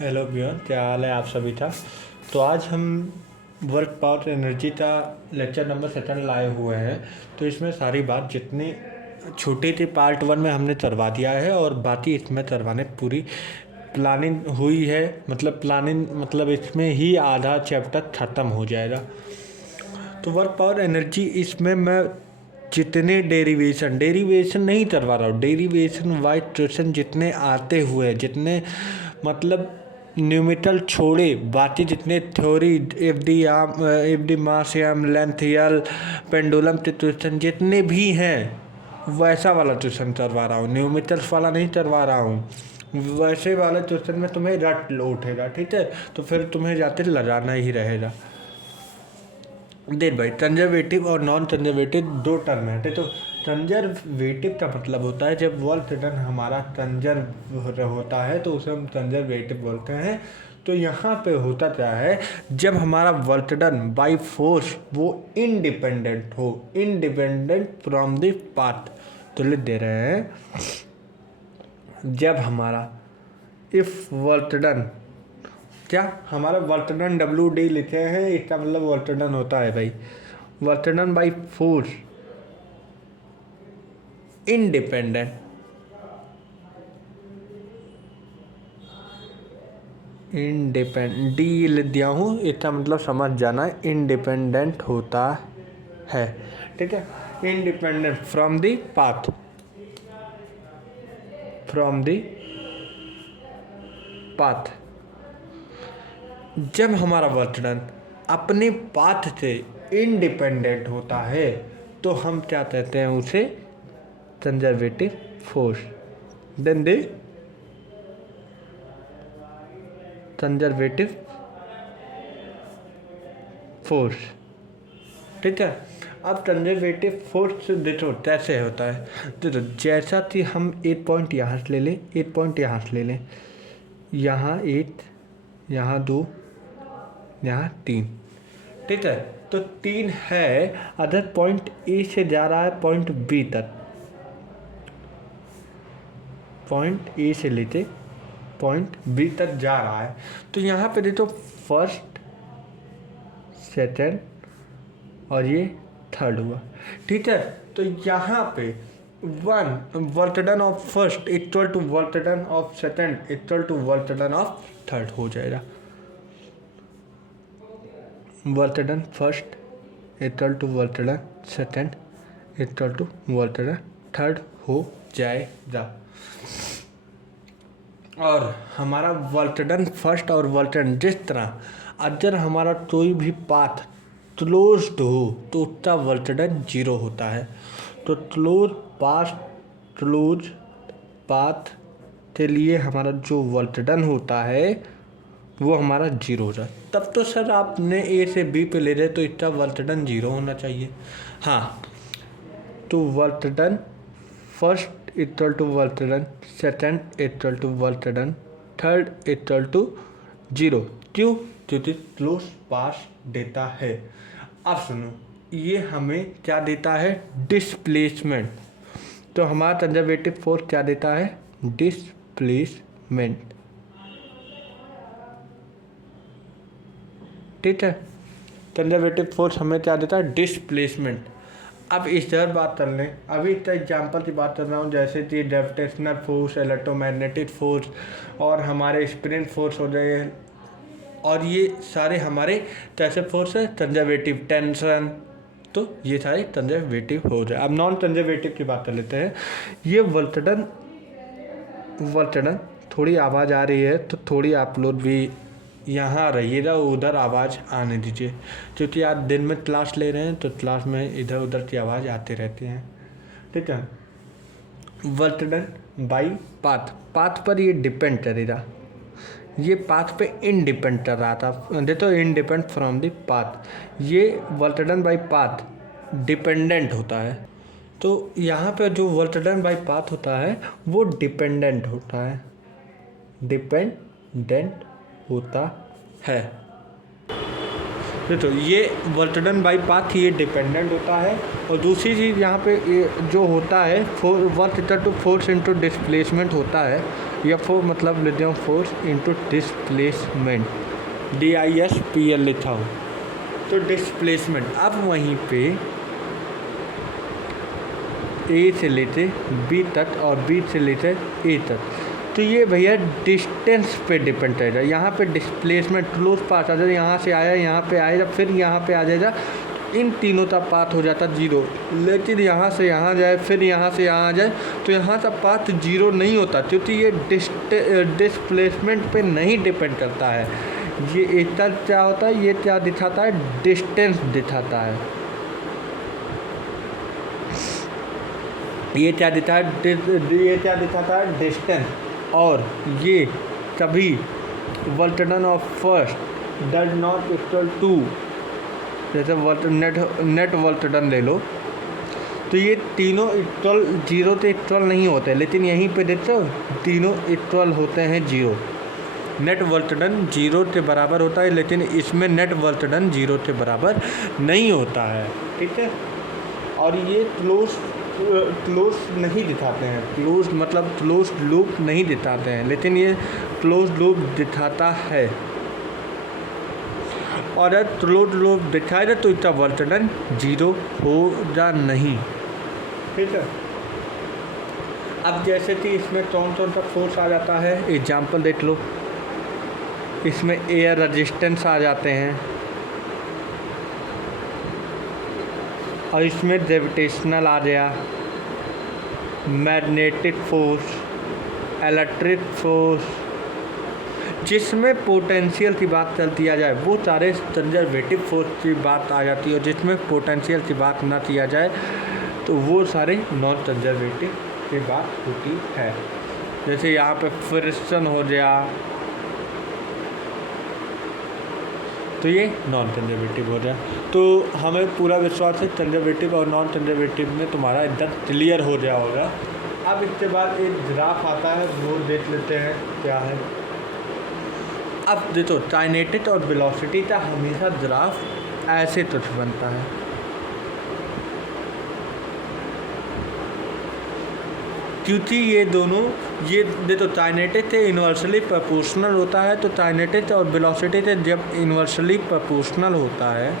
Hello everyone, क्या हाल है आप सभी का। तो आज हम वर्क पावर एनर्जी का लेक्चर नंबर 7 लाए हुए हैं। तो इसमें सारी बात जितनी छोटी थी पार्ट 1 में हमने करवा दिया है और बाकी इसमें करवाने पूरी प्लानिंग हुई है। मतलब इसमें ही आधा चैप्टर ख़त्म हो जाएगा। तो वर्क पावर एनर्जी इसमें मैं जितने डेरिवेशन नहीं करवा रहा हूँ, डेरिवेशन वाइज क्वेश्चन जितने आते हुए जितने मतलब न्यूमेरिकल छोड़े बाकी जितने थ्योरी एफ डी मास एम लेंथ यल पेंडुलम के क्वेश्चन जितने भी हैं वैसा वाला क्वेश्चन करवा रहा हूँ। न्यूमेरिकल्स वाला नहीं करवा रहा हूँ। वैसे वाला क्वेश्चन में तुम्हें रट उठेगा, ठीक है। तो फिर तुम्हें जाते लगाना ही रहेगा। देख भाई, कंजर्वेटिव और नॉन कंजर्वेटिव दो टर्म है। तो कंजर्वेटिव का मतलब होता है जब वर्क डन हमारा कंजर्व होता है तो उसे हम कंजर्वेटिव बोलते हैं। तो यहाँ पे होता क्या है, जब हमारा वर्क डन बाई फोर्स वो इंडिपेंडेंट हो, इंडिपेंडेंट फ्रॉम द पाथ। तो लिख दे रहे हैं, जब हमारा इफ वर्क डन क्या हमारा वर्क डन डब्ल्यू डी लिखे हैं, इसका मतलब वर्क डन होता है भाई work done by force independent D लिख दिया हूँ, इसका मतलब समझ जाना है इंडिपेंडेंट होता है, ठीक है। इंडिपेंडेंट फ्रॉम द पाथ, जब हमारा वर्क डन अपने पाथ से इंडिपेंडेंट होता है तो हम क्या कहते हैं उसे conservative force. Then they conservative force, ठीक है। अब कंजर्वेटिव फोर्स देखो कैसे होता है। देखो जैसा कि हम एक पॉइंट यहाँ से ले लें, एक पॉइंट यहाँ से ले लें, यहाँ 1 यहाँ 2 यहाँ 3, ठीक है। तो 3 है, अदर पॉइंट ए से जा रहा है पॉइंट बी तक, पॉइंट ए से लेके पॉइंट बी तक जा रहा है। तो यहाँ पे देखो फर्स्ट सेकेंड और ये थर्ड हुआ, ठीक है। तो यहाँ पे 1 work done of first equal to work done of second equal to work done of third हो जाएगा। Work done first equal to work done second equal to work done third हो जाएगा। और हमारा वर्क डन फर्स्ट और work done जिस तरह अगर हमारा कोई भी पाथ क्लोज्ड हो तो उसका वर्क डन 0 होता है। तो क्लोज पाथ के लिए हमारा जो वर्क डन होता है वो हमारा 0 हो जाए। तब तो सर आपने ए से बी पे ले रहे तो इसका वर्क डन 0 होना चाहिए। हाँ, तो work done first equal to work done second equal to work done third equal to 0। क्यों? क्योंकि क्लोज पाथ देता है। अब सुनो, ये हमें क्या देता है? डिस्प्लेसमेंट। तो हमारा कंजर्वेटिव फोर्स क्या देता है? डिस्प्लेसमेंट, ठीक है। कंजर्वेटिव फोर्स हमें क्या देता है? डिस्प्लेसमेंट। अब इस तरह बात कर लें, अभी तो एग्जाम्पल की बात कर रहा हूँ, जैसे कि ग्रेविटेशनल फोर्स, इलेक्ट्रोमैग्नेटिक फोर्स और हमारे स्प्रिंग फोर्स हो गए, और ये सारे हमारे कैसे फोर्स है? कंजर्वेटिव। टेंशन, तो ये सारे कंजर्वेटिव हो जाए। अब नॉन कंजर्वेटिव की बात कर लेते हैं। ये वर्क डन थोड़ी आवाज़ आ रही है तो थोड़ी आप लोग भी यहाँ रहिएगा, उधर आवाज़ आने दीजिए, क्योंकि आप दिन में क्लास ले रहे हैं तो क्लास में इधर उधर की आवाज़ आती रहती है, ठीक है। वर्क डन बाई पाथ पर ये डिपेंड करेगा, ये पाथ पे इंडिपेंड कर रहा था, देखो इंडिपेंड फ्रॉम द पाथ। ये work done by path dependent होता है। तो यहाँ पे जो वर्क डन बाई पाथ होता है वो डिपेंडेंट होता है, डिपेंडेंट होता है। तो ये वर्क डन बाई पाथ ये डिपेंडेंट होता है। और दूसरी चीज़ यहाँ पे जो होता है work equal to force into displacement होता है। F4 मतलब lithium force into displacement, DISPL लिखा हो तो डिस्प्लेसमेंट। अब वहीं पे ए से लेते बी तक और बी से लेते ए तक, तो ये भैया डिस्टेंस पे डिपेंड रहेगा। यहाँ पे डिस्प्लेसमेंट क्लोज पाथ आ जाए, यहाँ से आया यहाँ पे आएगा फिर यहाँ पे आ जाएगा, इन तीनों का पाथ हो जाता जीरो। लेकिन यहाँ से यहाँ जाए फिर यहाँ से यहाँ आ जाए तो यहाँ का पाथ जीरो नहीं होता, क्योंकि ये डिस्प्लेसमेंट पे नहीं डिपेंड करता है। ये इसका क्या होता है, ये क्या दिखाता है, डिस्टेंस दिखाता है। ये क्या दिखाता है, डिस्टेंस। और ये कभी work done of first does not equal to, जैसे नेट वर्क डन ले लो तो ये तीनों इक्वल जीरो तो इक्वल नहीं होते, लेकिन यहीं पे देखो तीनों इक्वल होते हैं zero. Net work done zero के बराबर होता है, लेकिन इसमें नेट वर्क डन जीरो के बराबर नहीं होता है, ठीक है। और ये क्लोज नहीं दिखाते हैं, क्लोज मतलब क्लोज लूप नहीं दिखाते हैं, लेकिन ये क्लोज लूप दिखाता है। और अगर क्लोज लूप दिखाएगा तो इसका वर्क डन जीरो होगा नहीं, ठीक है। अब जैसे कि इसमें कौन कौन सा फोर्स आ जाता है, एग्जाम्पल देख लो। इसमें एयर रेजिस्टेंस आ जाते हैं, और इसमें ग्रेविटेशनल आ गया, मैग्नेटिक फोर्स, इलेक्ट्रिक फोर्स। जिसमें पोटेंशियल की बात चलती आ जाए वो सारे कंजर्वेटिव फोर्स की बात आ जाती है, और जिसमें पोटेंशियल की बात ना किया जाए तो वो सारे नॉन कंजर्वेटिव की बात होती है। जैसे यहाँ पे फ्रिक्शन हो गया तो ये नॉन कंजर्वेटिव हो गया। तो हमें पूरा विश्वास है कंजर्वेटिव और नॉन कंजर्वेटिव में तुम्हारा एकदम क्लियर हो गया होगा। अब इसके बाद एक ग्राफ आता है, वो देख लेते हैं क्या है। अब देखो काइनेटिक और वेलोसिटी का हमेशा ग्राफ ऐसे कुछ बनता है, क्योंकि ये दोनों, ये देखो काइनेटिक से इन्वर्सली प्रोपोर्शनल होता है, तो काइनेटिक और वेलोसिटी से जब इन्वर्सली प्रोपोर्शनल होता है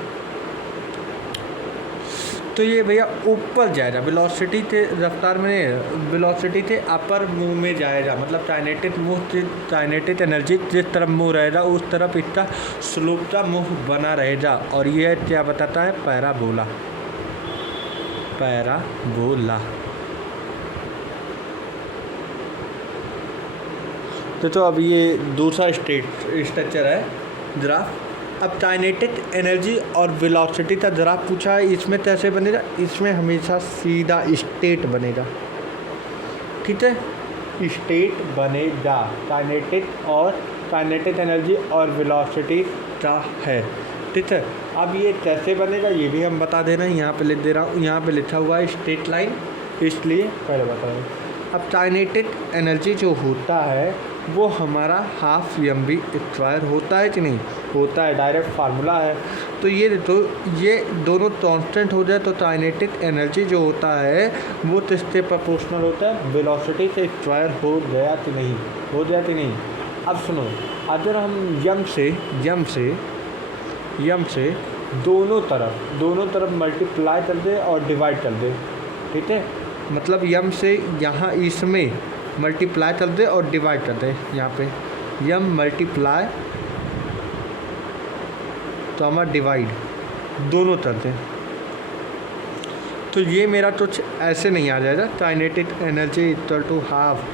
तो ये भैया ऊपर जाएगा, वेलोसिटी के रफ्तार में, वेलोसिटी से अपर मूव में जाएगा। मतलब काइनेटिक एनर्जी जिस तरफ मूव रहेगा उस तरफ इसका स्लोप का मूव बना रहेगा। और ये क्या बताता है, पैराबोला। तो अब ये दूसरा स्ट्रक्चर है ग्राफ। अब काइनेटिक एनर्जी और वेलोसिटी का ग्राफ पूछा है, इसमें कैसे बनेगा, इसमें हमेशा सीधा स्टेट बनेगा, ठीक है, स्टेट बनेगा। काइनेटिक एनर्जी और वेलोसिटी का है, ठीक है। अब ये कैसे बनेगा ये भी हम बता दे रहे हैं, यहाँ पे लिख दे रहा हूँ, यहाँ पे लिखा हुआ है स्ट्रेट लाइन, इसलिए पहले बता रहे हैं। अब काइनेटिक एनर्जी जो होता है वो हमारा हाफ mv स्क्वायर होता है कि नहीं होता है, डायरेक्ट फार्मूला है। तो ये दोनों कांस्टेंट हो जाए तो काइनेटिक एनर्जी जो होता है वो किससे प्रोपोर्शनल होता है, वेलोसिटी से स्क्वायर हो गया कि नहीं। अब सुनो, अगर हम यम से दोनों तरफ मल्टीप्लाई कर दे और डिवाइड कर दे, ठीक है। मतलब यम से यहाँ इसमें मल्टीप्लाई कर दे और डिवाइड कर दे, यहाँ पे यम मल्टीप्लाई तो हमारा डिवाइड दोनों कर दे, तो ये मेरा कुछ ऐसे नहीं आ जाएगा, kinetic energy equal to half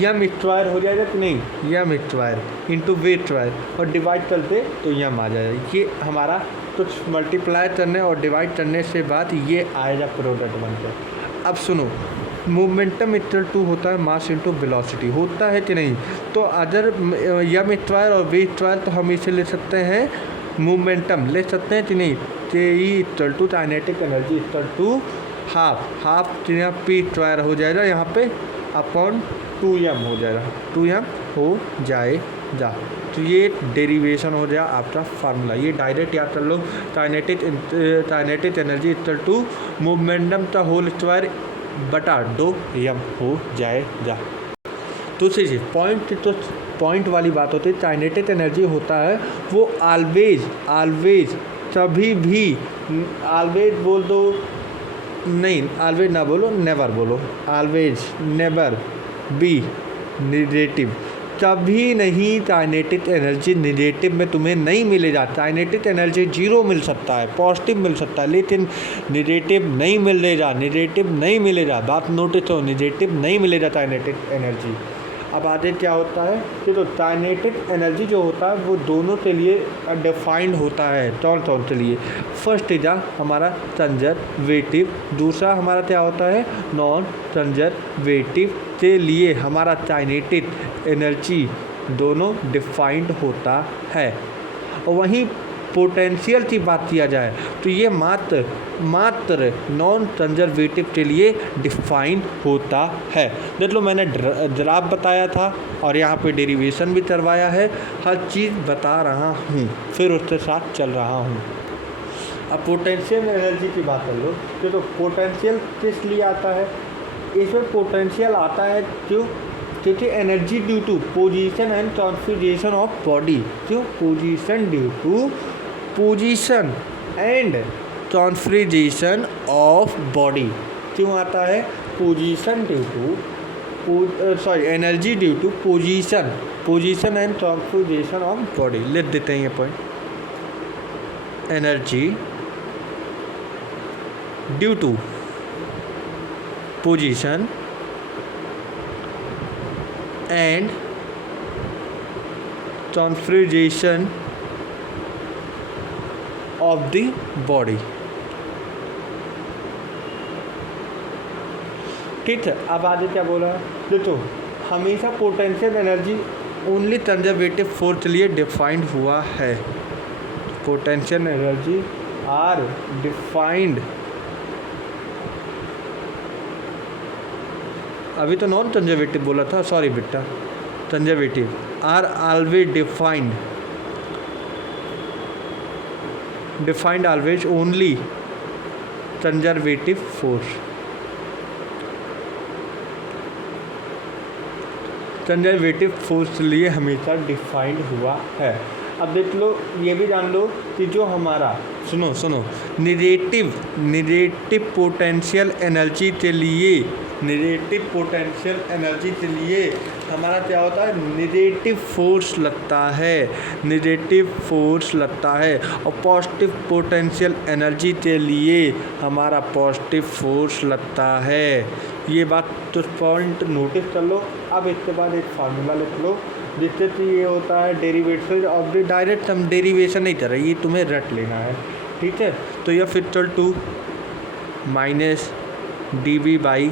m square हो जाएगा कि नहीं, m square into v square, और डिवाइड कर दे तो यम आ जाएगा। ये हमारा कुछ मल्टीप्लाई करने और डिवाइड करने से बाद ये आएगा प्रोडक्ट बनकर। अब सुनो, मोमेंटम इक्वल टू होता है मास इंटू वेलोसिटी, होता है कि नहीं। तो अगर यम स्क्वायर और वी स्क्वायर तो हम इसे ले सकते हैं मोमेंटम, ले सकते हैं कि नहीं, K E equal to kinetic energy equal to half P square हो जाएगा, यहाँ पे अपॉन 2m हो जाएगा, 2m हो जाएगा। तो ये डेरिवेशन हो जाए आपका फार्मूला, ये डायरेक्ट याद कर लो, kinetic energy equal to momentum का होल स्क्वायर बटा 2m हो जाएगा। दूसरी चीज़ पॉइंट वाली बात होती है, काइनेटिक एनर्जी होता है वो ऑलवेज कभी भी, ऑलवेज बोल दो, नहीं ऑलवेज ना बोलो, नेवर बोलो, ऑलवेज नेवर बी नेगेटिव, कभी नहीं काइनेटिक एनर्जी नेगेटिव में तुम्हें नहीं मिलेगा। काइनेटिक एनर्जी जीरो मिल सकता है, पॉजिटिव मिल सकता है, लेकिन नेगेटिव नहीं मिलेगा। बात नोटिस हो, नेगेटिव नहीं मिलेगा काइनेटिक एनर्जी। अब आगे क्या होता है कि तो काइनेटिक एनर्जी जो होता है वो दोनों के लिए डिफाइंड होता है, तौर के लिए। फर्स्ट इज हमारा कंजर्वेटिव, दूसरा हमारा क्या होता है नॉन कंजर्वेटिव के लिए हमारा काइनेटिक एनर्जी दोनों डिफाइंड होता है। और वहीं पोटेंशियल की बात किया जाए तो ये मात्र नॉन कंजर्वेटिव के लिए डिफाइन होता है। देख लो, मैंने ग्राफ बताया था और यहाँ पे डेरिवेशन भी करवाया है, हर चीज़ बता रहा हूँ, फिर उसके साथ चल रहा हूँ। अब पोटेंशियल एनर्जी की बात कर लो तो पोटेंशियल किस लिए आता है? इसमें पोटेंशियल आता है क्योंकि energy due to position and configuration of body. क्यों? Position due to position and configuration of body. क्यों आता है? Position due to energy due to position and configuration of body. लिख देते हैं ये point. Energy due to position and configuration of the body. ठीक है, अब आगे क्या बोला? देखो, हमेशा potential energy only conservative force के लिए डिफाइंड हुआ है। पोटेंशियल एनर्जी आर डिफाइंड, अभी तो नॉन कंजर्वेटिव बोला था, सॉरी बेटा, conservative are always defined always only conservative force. Conservative force के लिए हमेशा डिफाइंड हुआ है। अब देख लो, ये भी जान लो कि जो हमारा सुनो नेगेटिव पोटेंशियल एनर्जी के लिए हमारा क्या होता है? नेगेटिव फोर्स लगता है और पॉजिटिव पोटेंशियल एनर्जी के लिए हमारा पॉजिटिव फोर्स लगता है। ये बात तो पॉइंट नोटिस कर लो। अब इसके बाद एक फार्मूला लिख लो जिससे कि ये होता है डेरिवेटिव ऑफ द, डायरेक्ट हम डेरिवेशन नहीं कर रहे, ये तुम्हें रट लेना है, ठीक है? तो यह फिक्टल to minus D V by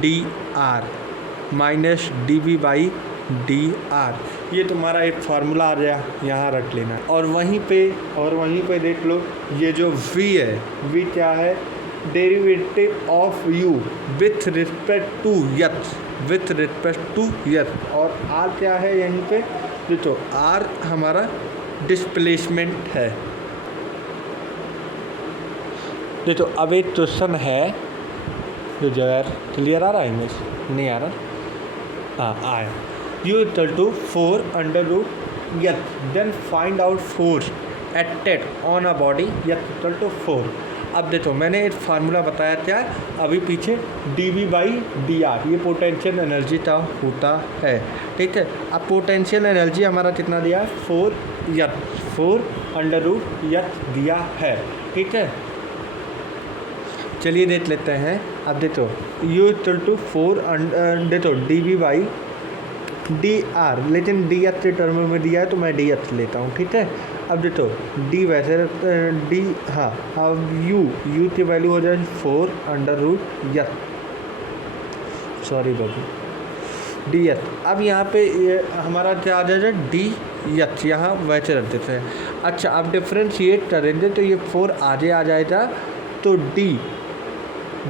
D R minus D V by D R, ये तुम्हारा एक फार्मूला आ गया, यहाँ रख लेना है। और वहीं पे देख लो, ये जो v है, v क्या है? Derivative of u with respect to यथ। और r क्या है यहीं पे? देखो, r हमारा डिस्प्लेसमेंट है। देखो, अब एक क्वेश्चन है जो यार क्लियर आ रहा है, इमेज नहीं आ रहा? हाँ, आया। u equal to 4 under root यथ, then find out force acted on a body यथ इक्वल टू 4। अब देखो, मैंने एक फार्मूला बताया क्या अभी पीछे, D V by D R, ये पोटेंशियल एनर्जी का होता है, ठीक है? अब पोटेंशियल एनर्जी हमारा कितना दिया है? 4 अंडर रूट यथ दिया है, ठीक है? चलिए देख लेते हैं। अब देखो, u इक्वल टू 4 देखो D V by D R, लेकिन डी एच के टर्म में दिया है तो मैं डी एच लेता हूँ, ठीक है? अब देखो, डी वैसे डी, हाँ, अब u की वैल्यू हो जाए 4 अंडर रूट यथ, सॉरी बाबू, डी एच। अब यहाँ पे ये हमारा क्या आ जाएगा? डी एच, यहाँ वैसे रख देते हैं। अच्छा, अब डिफ्रेंशिएट करेंगे तो ये 4 आगे आ जाएगा, तो डी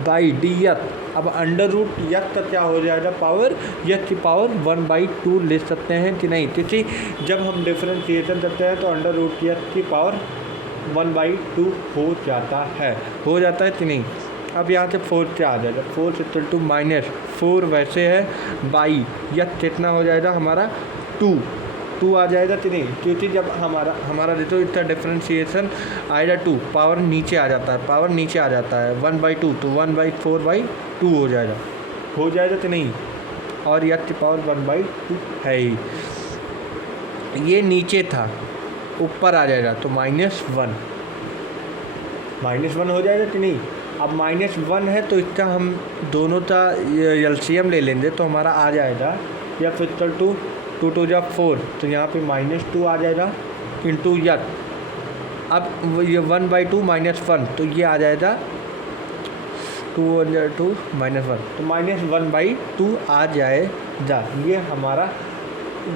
बाई डी यथ। अब अंडर रूट यथ का क्या हो जाएगा? पावर, यथ की पावर 1/2 ले सकते हैं कि नहीं? क्योंकि जब हम डिफरेंशिएशन करते हैं तो अंडर रूट यथ की पावर 1/2 हो जाता है कि नहीं? अब यहाँ से 4 से आ जाएगा, 4 इक्वल टू -4 वैसे है बाई यह कितना हो जाएगा हमारा 2 आ जाएगा कि नहीं, क्योंकि जब हमारा देखो इतना डिफ्रेंशिएशन आएगा 2 पावर नीचे आ जाता है 1/2 तो 1/4/2 हो जाएगा कि नहीं, और यह पावर 1/2 है ही, ये नीचे था ऊपर आ जाएगा तो -1 हो जाएगा कि नहीं। अब -1 है तो इसका हम दोनों का एलसीएम ले लेंगे तो हमारा आ जाएगा या फिर 2 2 जा 4 तो यहाँ पे -2 आ जाएगा इंटू यह, अब ये 1/2 -1 तो ये आ जाएगा 2 1 2 -1 तो -1/2 आ जाएगा। ये हमारा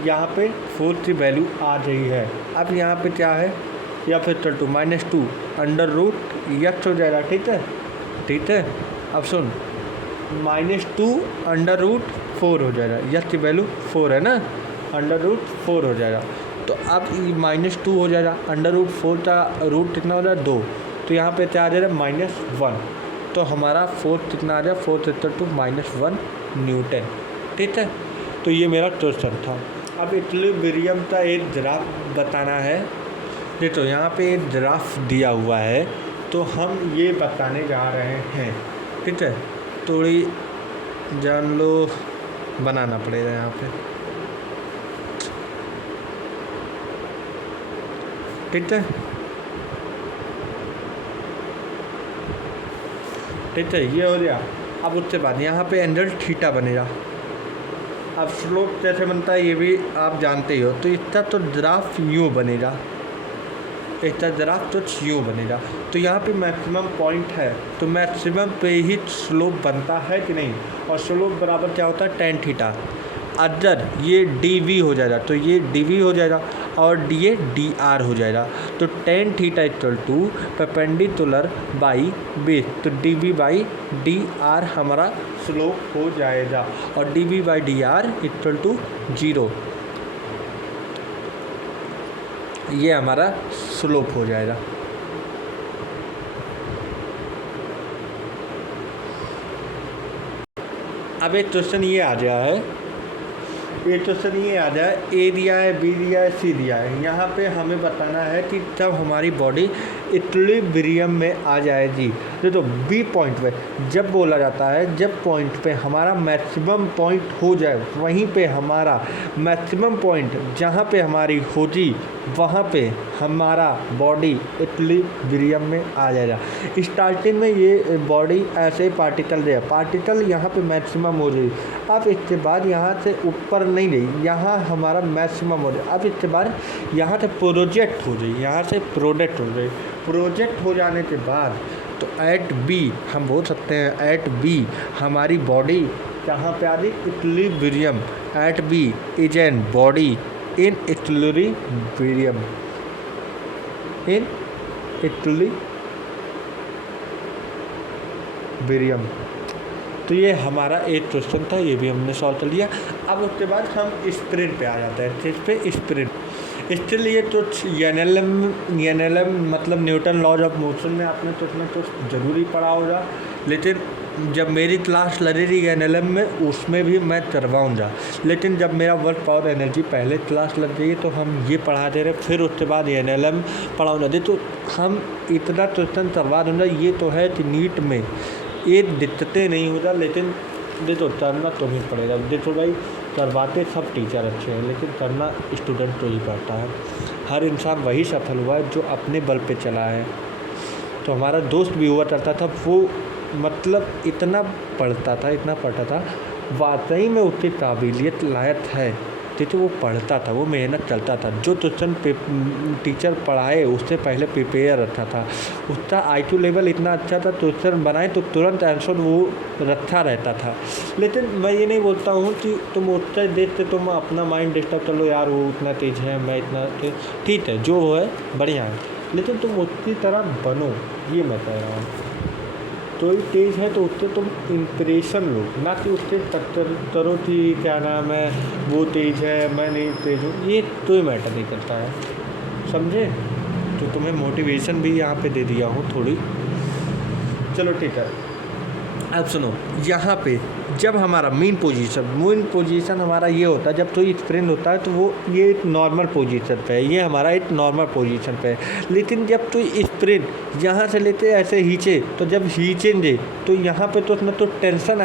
यहाँ पे 4 की वैल्यू आ रही है। अब यहाँ पे क्या है या फिर -2 √x हो जाएगा, ठीक है। अब सुन -2 √4 हो जाएगा, यह की वैल्यू 4 है ना, √4 हो जाएगा। तो अब -2 हो जाएगा, √4 का रूट कितना हो जाएगा 2, तो यहाँ पे क्या आ जाएगा -1, तो हमारा 4 कितना आ जाएगा 4 -1 न्यूटन, ठीक है। तो ये मेरा क्वेश्चन था। अब इक्विलिब्रियम का एक ग्राफ बताना है, देखो यहाँ पे एक ग्राफ दिया हुआ है तो हम ये बताने जा रहे हैं, ठीक है। थोड़ी जान लो, बनाना पड़ेगा यहाँ पे, ठीक है, ये हो गया। अब उसके बाद यहाँ पे एंगल थीटा बनेगा। अब स्लोप कैसे बनता है ये भी आप जानते ही हो, तो इसका तो ग्राफ यूँ बनेगा, तो यहाँ पे मैक्सिमम पॉइंट है तो मैक्सिमम पे ही स्लोप बनता है कि नहीं, और स्लोप बराबर क्या होता है tan थीटा। अगर ये dv हो जाएगा तो ये dv हो जाएगा और ये dr हो जाएगा, तो tan theta equal to perpendicular by base, तो dv/dr हमारा स्लोप हो जाएगा और dv/dr इक्वल टू 0, ये हमारा स्लोप हो जाएगा। अब एक क्वेश्चन ये आ गया है, ए दिया है, बी दिया है, सी दिया है। यहाँ पे हमें बताना है कि जब हमारी बॉडी इक्विलिब्रियम में आ जाएगी, तो बी पॉइंट पे जब बोला जाता है, जब पॉइंट पे हमारा मैक्सिमम पॉइंट हो जाए, वहीं पे हमारा मैक्सिमम पॉइंट जहाँ पे हमारी होगी वहाँ पे हमारा बॉडी इक्विलिब्रियम में आ जाएगा। स्टार्टिंग में ये बॉडी ऐसे पार्टिकल यहाँ पे मैक्सिमम हो जाएगी। अब इसके बाद यहाँ से ऊपर नहीं गई, यहाँ हमारा मैक्सिमम हो जाए। अब इसके बाद यहाँ से प्रोजेक्ट हो जाने के बाद तो एट बी हम बोल सकते हैं, एट बी हमारी बॉडी कहाँ पे आ रही, equilibrium. At B is an body in equilibrium, तो ये हमारा एक क्वेश्चन था, ये भी हमने सॉल्व कर लिया। अब उसके बाद हम स्प्रिंग पे आ जाते हैं, किस पे, स्प्रिंग। इसके लिए तो एनएलएम मतलब न्यूटन लॉज ऑफ मोशन में आपने तो उसमें तो ज़रूरी पढ़ा होगा, लेकिन जब मेरी क्लास लगेगी एनएलएम में उसमें भी मैं करवाऊँगा, लेकिन जब मेरा वर्क पावर एनर्जी पहले क्लास लग गई तो हम ये पढ़ा दे रहे, फिर उसके बाद एनएलएम पढ़ाऊँगा। देखो हम इतना क्वेश्चन करवा दूँगा, ये तो है कि नीट में ये दिक्कतें नहीं होगा, लेकिन देखो करना तो ही पड़ेगा। देखो भाई करवाते सब टीचर अच्छे हैं, लेकिन करना स्टूडेंट तो ही पढ़ता है। हर इंसान वही सफल हुआ है जो अपने बल पे चला है। तो हमारा दोस्त भी हुआ करता था, वो मतलब इतना पढ़ता था, वाकई में उसकी काबिलियत लायक है, क्योंकि वो पढ़ता था, वो मेहनत करता था। जो क्वेश्चन टीचर पढ़ाए उससे पहले प्रिपेयर रखा था, उसका IQ लेवल इतना अच्छा था, क्वेश्चन बनाए तो तुरंत आंसर वो रखा रहता था। लेकिन मैं ये नहीं बोलता हूँ कि तुम उससे देखते तुम अपना माइंड डिस्टर्ब कर लो, यार वो इतना तेज है, मैं इतना तेज, ठीक है जो है बढ़िया है, लेकिन तुम उसकी तरह बनो, ये मैं कह रहा हूँ। कोई तेज है तो उससे तुम इंस्पिरेशन लो, ना कि उससे टक्कर करो कि क्या नाम है वो तेज है मैं नहीं तेज हूँ, ये कोई मैटर नहीं करता है, समझे। तो तुम्हें मोटिवेशन भी यहाँ पे दे दिया हूँ थोड़ी, चलो ठीक है। अब सुनो, यहाँ पे जब हमारा मेन पोजीशन हमारा ये होता है, जब तो स्प्रिंग होता है तो वो ये एक नॉर्मल पोजीशन पे है, ये हमारा एक नॉर्मल पोजीशन पे है। लेकिन जब तो स्प्रिंग यहाँ से लेते ऐसे खींचे, तो जब खींचेंगे तो यहाँ पे तो उसमें तो टेंशन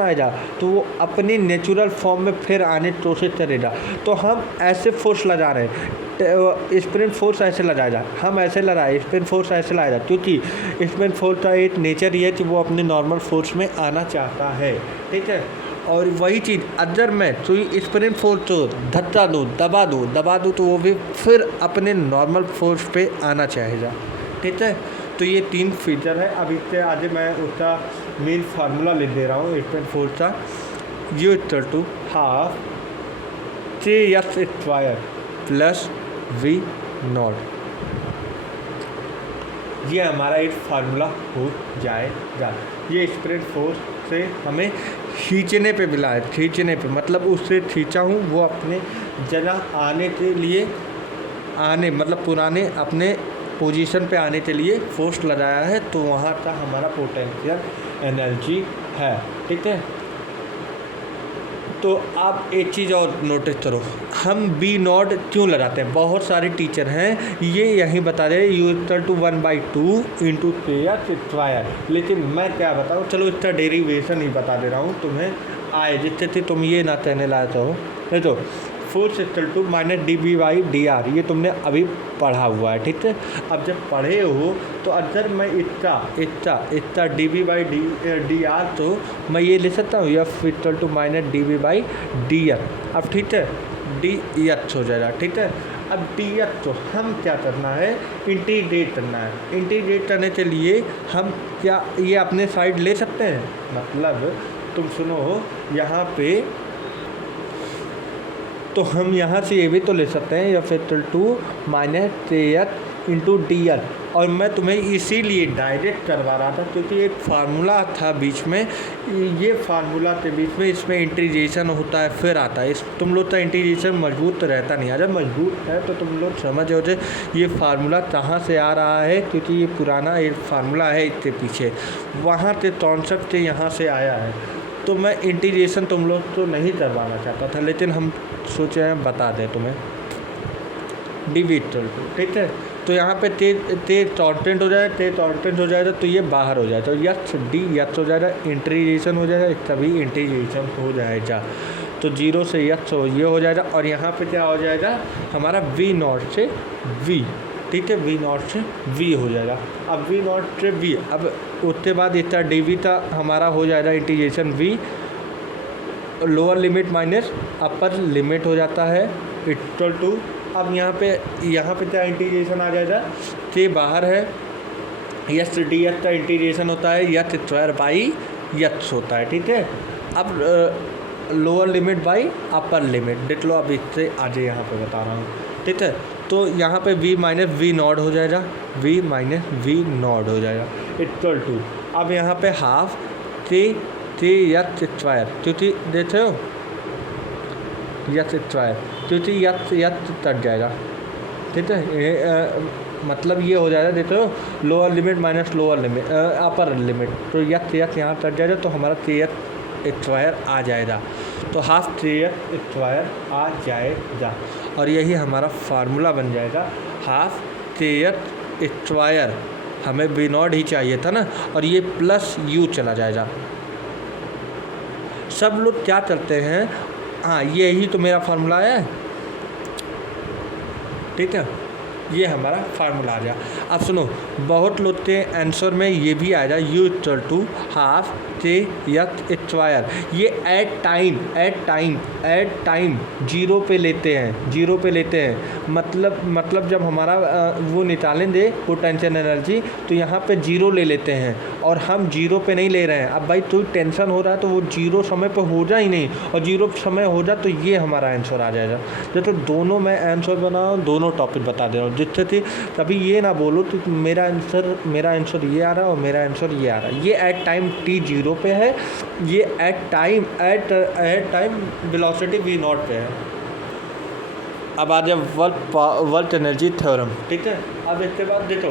आएगा तो वो अपनी नेचुरल फॉर्म में फिर आने कोशिश करेगा। तो हम ऐसे फोर्स लगा रहे हैं, स्प्रिंग फोर्स ऐसे लगाएगा, हम ऐसे लगाए स्प्रिंग फोर्स ऐसे लाएगा, क्योंकि स्प्रिंग फोर्स का एक नेचर ये है कि वो अपने नॉर्मल फोर्स में आना चाहता है, ठीक है। और वही चीज़ अगर मैं तो स्प्रिंग फोर्स को धक्का दूँ, दबा दूँ तो वो भी फिर अपने नॉर्मल फोर्स पे आना चाहेगा, ठीक है। तो ये 3 फीचर है। अब इससे आगे मैं उसका मेन फार्मूला लिख दे रहा हूँ स्प्रिंग फोर्स का। U = half kF² plus V0, ये हमारा एक फार्मूला हो जाएगा। ये स्प्रिंग फोर्स से हमें खींचने पे मिला है, खींचने पे मतलब उससे खींचा हूँ, वो अपने जगह आने के लिए मतलब पुराने अपने पोजीशन पे आने के लिए फोर्स लगाया है, तो वहाँ का हमारा पोटेंशियल एनर्जी है, ठीक है। तो आप एक चीज़ और नोटिस करो, हम V0 क्यों लगाते हैं। बहुत सारे टीचर हैं ये यही बता रहे U = 1/2 × kF², लेकिन मैं क्या बताऊँ, चलो इसका डेरिवेशन ही बता दे रहा हूँ तुम्हें आए, जिससे कि तुम ये ना कहने लायक हो। नहीं तो फोर्स = -dV/dr, ये तुमने अभी पढ़ा हुआ है, ठीक है। अब जब पढ़े हो तो अगर मैं इतना dV/dr, तो मैं ये लिख सकता हूँ F = -dV/dr। अब ठीक है, dh हो जाएगा, ठीक है। अब dh तो हम क्या करना है, इंटीग्रेट करना है। इंटीग्रेट करने के लिए हम क्या ये अपने साइड ले सकते हैं, मतलब तुम सुनो यहाँ पे, तो हम यहाँ से ये भी तो ले सकते हैं F = -kF × dr। और मैं तुम्हें इसीलिए डायरेक्ट करवा रहा था क्योंकि एक फार्मूला था बीच में, ये फार्मूला के बीच में इसमें इंटीग्रेशन होता है फिर आता है। इस तुम लोग का इंटीग्रेशन मजबूत तो रहता नहीं, अगर मजबूत है तो तुम लोग समझ हो ये फार्मूला कहाँ से आ रहा है, क्योंकि ये पुराना एक फार्मूला है, इसके पीछे वहाँ के कॉन्सेप्ट से यहाँ से आया है। तो मैं इंटीग्रेशन तुम लोग तो नहीं करवाना चाहता था, लेकिन हम सोचे हैं बता दें तुम्हें। dV = ठीक है, तो यहाँ पे तेज टॉर्टेंट हो जाएगा, तो ये बाहर हो जाएगा, तो यच हो जाएगा, इंटीग्रेशन हो जाएगा, इसका भी इंटीग्रेशन हो जाएगा, तो 0 से यच ये हो जाएगा। और यहाँ पे क्या हो जाएगा हमारा V0 से V, ठीक है, V0 से V हो जाएगा। अब V0 से V, अब उसके बाद इतना dV का हमारा हो जाएगा integration V, lower limit minus upper limit हो जाता है इक्वल टू। अब यहाँ पे क्या इंटीग्रेशन आ जाएगा, के बाहर है, यस dh का इंटीग्रेशन होता है h² होता है, ठीक है। अब lower limit by upper limit देख लो, अब इससे आगे यहाँ पे बता रहा हूँ, ठीक है। तो यहाँ पे V - V0 हो जाएगा, V - V0 हो जाएगा इक्वल टू। अब यहाँ पे हाफ kH², क्योंकि देते हो h², क्योंकि h तक जाएगा, ठीक है। मतलब ये हो जाएगा, देते हो lower limit minus lower limit upper limit, तो h यहाँ तक जाएगा, तो हमारा kH² आ जाएगा, तो हाफ kH² आ जाएगा। और यही हमारा फार्मूला बन जाएगा, हाफ kH²। हमें V0 ही चाहिए था ना, और ये प्लस U चला जाएगा। सब लोग क्या करते हैं, हाँ यही तो मेरा फार्मूला है, ठीक है, ये हमारा फार्मूला आ गया। अब सुनो, बहुत लोग के आंसर में ये भी आएगा U = हाफ kH²। ये एट टाइम जीरो पे लेते हैं, मतलब जब हमारा वो निकालेंगे पोटेंशियल एनर्जी, तो यहाँ पे जीरो ले लेते हैं, और हम जीरो पे नहीं ले रहे हैं। अब भाई तू टेंशन हो रहा है तो वो जीरो समय पे हो जा ही नहीं, और जीरो समय हो जा तो ये हमारा आंसर आ जाएगा। तो दोनों मैं आंसर बना दोनों टॉपिक बता दे रहा हूँ, जिससे थी कभी ये ना बोलो तो मेरा आंसर ये आ रहा है और मेरा आंसर ये आ रहा है। ये एट टाइम t0 पे है, ये एट टाइम वेलोसिटी V0 पे है। अब आ जाए वर्क एनर्जी थ्योरम, ठीक है। अब इसके बाद देखो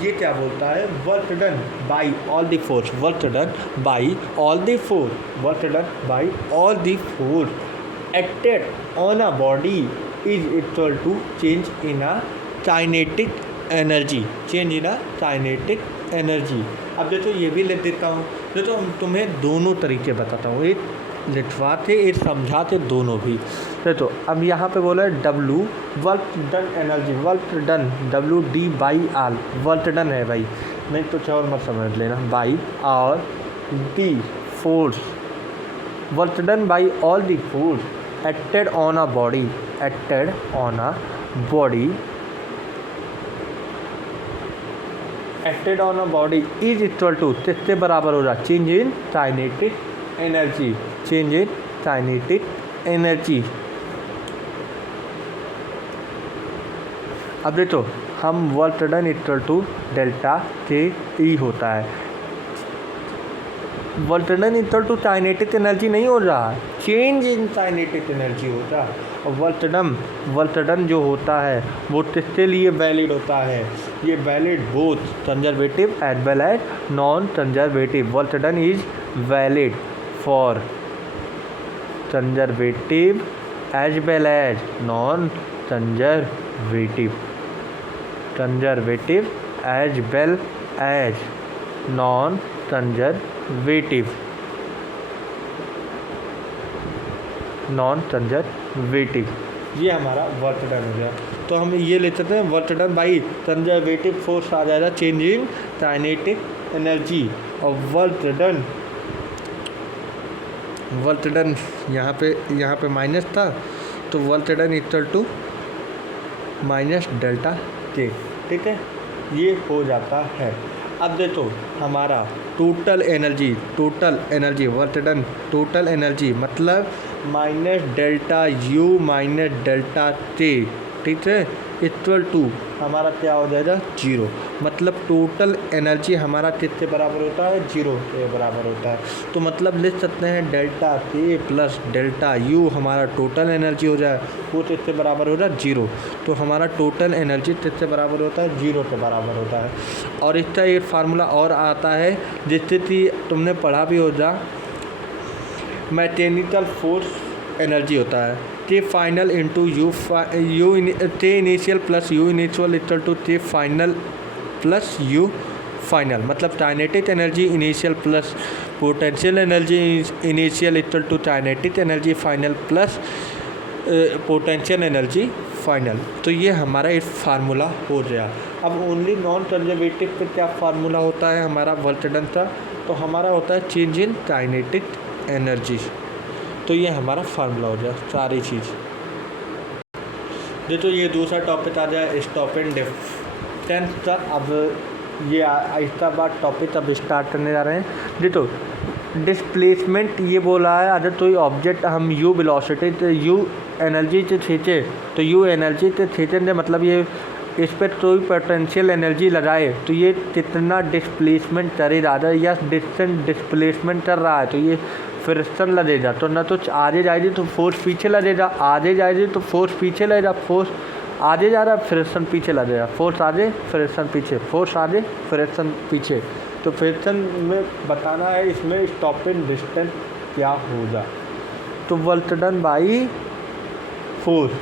ये क्या बोलता है, work done by all the force, work done by all the force, work done by all the force acted on a body is equal to change in a kinetic energy, change in a kinetic energy. अब देखो ये भी लिख देता हूँ, देखो तुम्हें दोनों तरीके बताता हूँ, एक लिखवाते एक समझाते दोनों भी। देखो अब यहाँ पे बोला है W work done energy, work done WD by all, work done है भाई, नहीं तो क्या और मत समझ लेना, by all the force, work done by all the force acted on a body, acted on a body, acted on a body is equal to, किसके बराबर हो रहा, change in kinetic energy, change in kinetic energy. अब देखो हम work done equal to delta K E होता है, work done equal to kinetic energy नहीं हो रहा, चेंज इन काइनेटिक एनर्जी होता है। और वर्क डन जो होता है वो किसके लिए वैलिड होता है, ये valid both conservative as well as non conservative, work done is valid for conservative as well as non conservative, conservative as well as non conservative, non conservative, ये हमारा वर्क डन हो गया। तो हम ये ले सकते हैं work done by conservative force आ जाएगा चेंज इन काइनेटिक एनर्जी, और वर्क डन यहाँ पे माइनस था तो work done equal to minus delta K, ठीक है, ये हो जाता है। अब देखो हमारा total energy work done total energy मतलब minus delta U minus delta T, ठीक है, इक्वल टू हमारा क्या हो जाएगा, जीरो, मतलब टोटल एनर्जी हमारा किसके बराबर होता है, जीरो के बराबर होता है। तो मतलब लिख सकते हैं डेल्टा के प्लस डेल्टा यू हमारा टोटल एनर्जी हो जाए, वो किसके बराबर हो जाए, जीरो। तो हमारा टोटल एनर्जी किसके बराबर होता है, जीरो के बराबर होता है। और इसका एक फार्मूला और आता है जिससे कि तुमने पढ़ा भी हो जा, मैकेनिकल फोर्स एनर्जी होता है T final into U T initial plus U initial equal to T final plus U final, मतलब kinetic energy initial plus potential energy initial equal to kinetic energy final plus potential energy final. तो ये हमारा एक formula हो गया। अब only non conservative पे क्या फार्मूला होता है हमारा वर्क डन का, तो हमारा होता है चेंज इन काइनेटिक एनर्जी। तो ये हमारा फार्मूला हो गया सारी चीज़। देखो ये दूसरा टॉपिक आ जाए स्टॉप एंड डिस्टेंस का। अब ये आहिस्ता बाद टॉपिक अब स्टार्ट करने जा रहे हैं। देखो डिस्प्लेसमेंट ये बोला है, अगर कोई ऑब्जेक्ट हम यू वेलोसिटी तो यू एनर्जी से खींचे तो यू एनर्जी से खींचने मतलब ये इस पर कोई पोटेंशियल एनर्जी लगाए तो ये कितना डिस्प्लेसमेंट करेगा, या डिस्टेंस डिस्प्लेसमेंट कर रहा है तो ये फ्रिक्शन लगेगा, तो ना तो आगे जाएगी तो फोर्स पीछे लगेगा, आगे जाएगी तो फोर्स पीछे लगेगा, फोर्स आगे जा रहा है फ्रिक्शन पीछे लगेगा, फोर्स आगे फ्रिक्शन पीछे, फोर्स आगे फ्रिक्शन पीछे। तो फ्रिक्शन में बताना है इसमें स्टॉप एंड डिस्टेंस क्या होगा। तो वर्क डन बाई फोर्स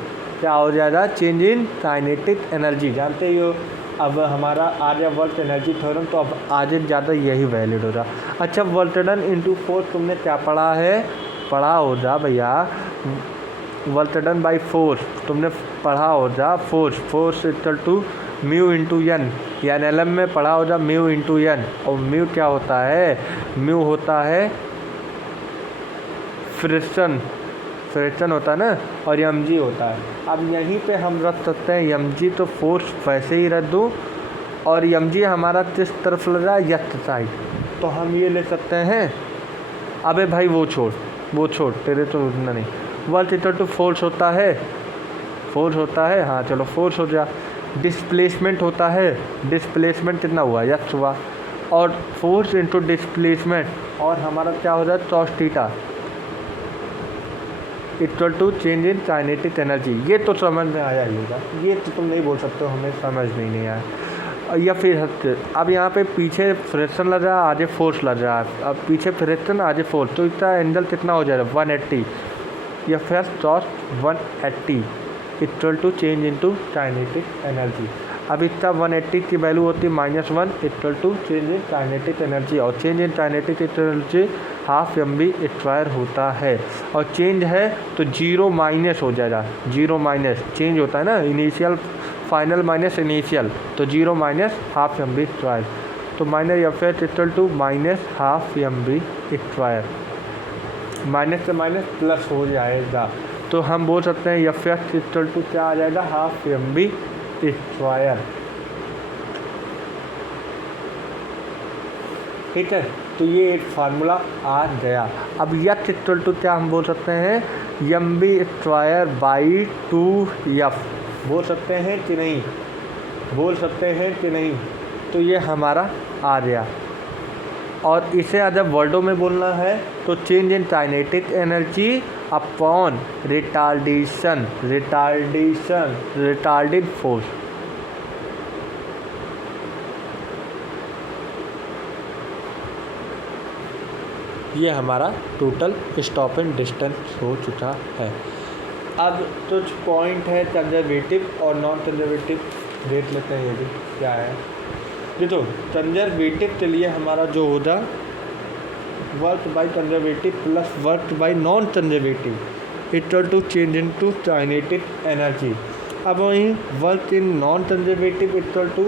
क्या हो जाएगा, चेंज इन काइनेटिक एनर्जी। जानते हो अब हमारा आ गया वर्क एनर्जी थ्योरम, तो अब आगे ज़्यादा यही वैलिड हो रहा। अच्छा वर्क डन इंटू फोर्स तुमने क्या पढ़ा है, पढ़ा हो जा भैया, वर्क डन बाई फोर्स तुमने पढ़ा हो जा, force equal to mu into N, या एन में पढ़ा हो जा म्यू इंटू एन। और म्यू क्या होता है, म्यू होता है फ्रिक्शन होता है ना, और एम जी होता है। अब यहीं पे हम रख सकते हैं एम जी, तो फोर्स वैसे ही रख दूँ, और एम जी हमारा किस तरफ लग रहा है, लेफ्ट साइड, तो हम ये ले सकते हैं। अबे भाई वो छोड़ तेरे तो उतना नहीं, वर्क इक्वल टू फोर्स होता है, हाँ चलो फोर्स हो गया। डिस्प्लेसमेंट होता है, डिस्प्लेसमेंट कितना हुआ, यस हुआ, और फोर्स इंटू डिस्प्लेसमेंट, और हमारा क्या हो जाए cos theta equal to change in kinetic energy. ये तो समझ में आया ही होगा, ये तो तुम नहीं बोल सकते हो हमें समझ में नहीं आया। या फिर अब यहाँ पे पीछे फ्रिक्शन लग रहा है, आगे फोर्स लग रहा है। अब पीछे फ्रिक्शन आगे फोर्स, तो इसका एंगल कितना हो जाएगा 180 या फिर cos 180 equal to change into kinetic energy. अब इसका 180 की वैल्यू होती है -1 equal to change in kinetic energy, और change in kinetic energy half mv² होता है। और चेंज है तो जीरो माइनस हो जाएगा, जीरो माइनस चेंज होता है ना, इनिशियल फाइनल माइनस इनिशियल, तो जीरो माइनस हाफ mv², तो minus F H equal to minus half mv², minus से माइनस प्लस हो जाएगा। तो हम बोल सकते हैं एफ एच इक्वल टू क्या आ जाएगा, हाफ mv²। ठीक है, तो ये एक फार्मूला आ गया। अब एच इक्वल टू क्या हम बोल सकते हैं, mv²/2f, बोल सकते हैं कि नहीं, बोल सकते हैं कि नहीं। तो ये हमारा आ गया। और इसे अगर वर्डों में बोलना है तो change in kinetic energy upon retarding force. ये हमारा टोटल स्टॉप एंड डिस्टेंस हो चुका है। अब कुछ पॉइंट है कंजर्वेटिव और नॉन कंजर्वेटिव, देख लेते हैं ये भी क्या है। देखो कंजर्वेटिव के लिए हमारा जो होगा work by conservative plus work by non conservative equal to change in to kinetic energy. अब वहीं work in non conservative equal to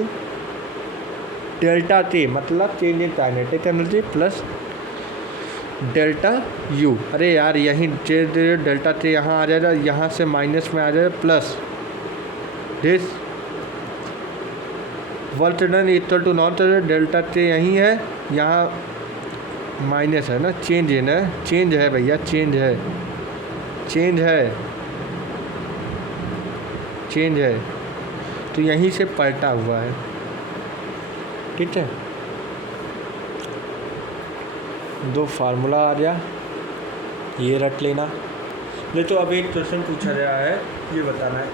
delta T, मतलब change in kinetic energy plus delta U. अरे यार यहीं डेल्टा टी यहाँ आ जाएगा, यहाँ से माइनस में आ जाएगा plus this work done equal to non delta T यहीं है, यहाँ माइनस है ना, चेंज है ना, चेंज है भैया, चेंज है, चेंज है, चेंज है, तो यहीं से पलटा हुआ है। ठीक है, दो फार्मूला आ गया, ये रट लेना। नहीं तो अभी एक क्वेश्चन पूछा गया है, ये बताना है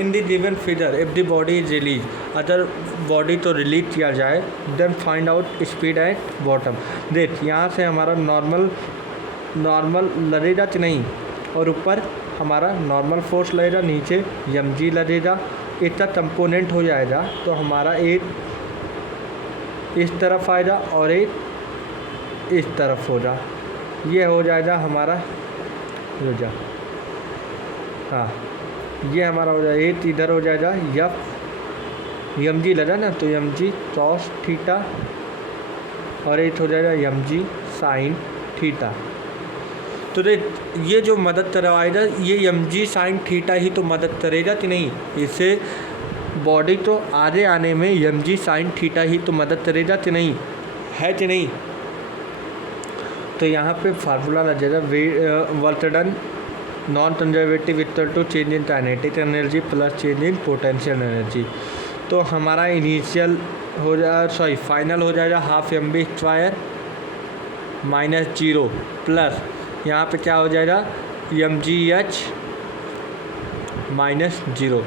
in the given figure if the body is release, अगर बॉडी तो रिलीज किया जाए then find out speed at bottom. देख यहाँ से हमारा नॉर्मल लगेगा कि नहीं, और ऊपर हमारा नॉर्मल फोर्स लगेगा, नीचे mg लगेगा, इसका कंपोनेंट हो जाएगा। तो हमारा एक इस तरफ आएगा और एक इस तरफ होगा, ये हो जाएगा हमारा, हो जा, हाँ ये हमारा हो जाएगा, एक इधर हो जाएगा एफ mg लगा ना, तो mg cos थीटा और एक हो जाएगा mg sin थीटा। तो देख ये जो मदद करवाएगा ये mg sin थीटा ही तो मदद करेगा कि नहीं, इससे बॉडी तो आगे आने में mg sin थीटा ही तो मदद करेगा कि नहीं, है कि नहीं। तो यहाँ पे फार्मूला लग जाएगा work done non conservative equal to change in kinetic energy plus change in potential energy. तो हमारा इनिशियल हो जाए, सॉरी फाइनल हो जाएगा हाफ mv² माइनस 0 प्लस यहाँ पे क्या हो जाएगा mgh माइनस 0,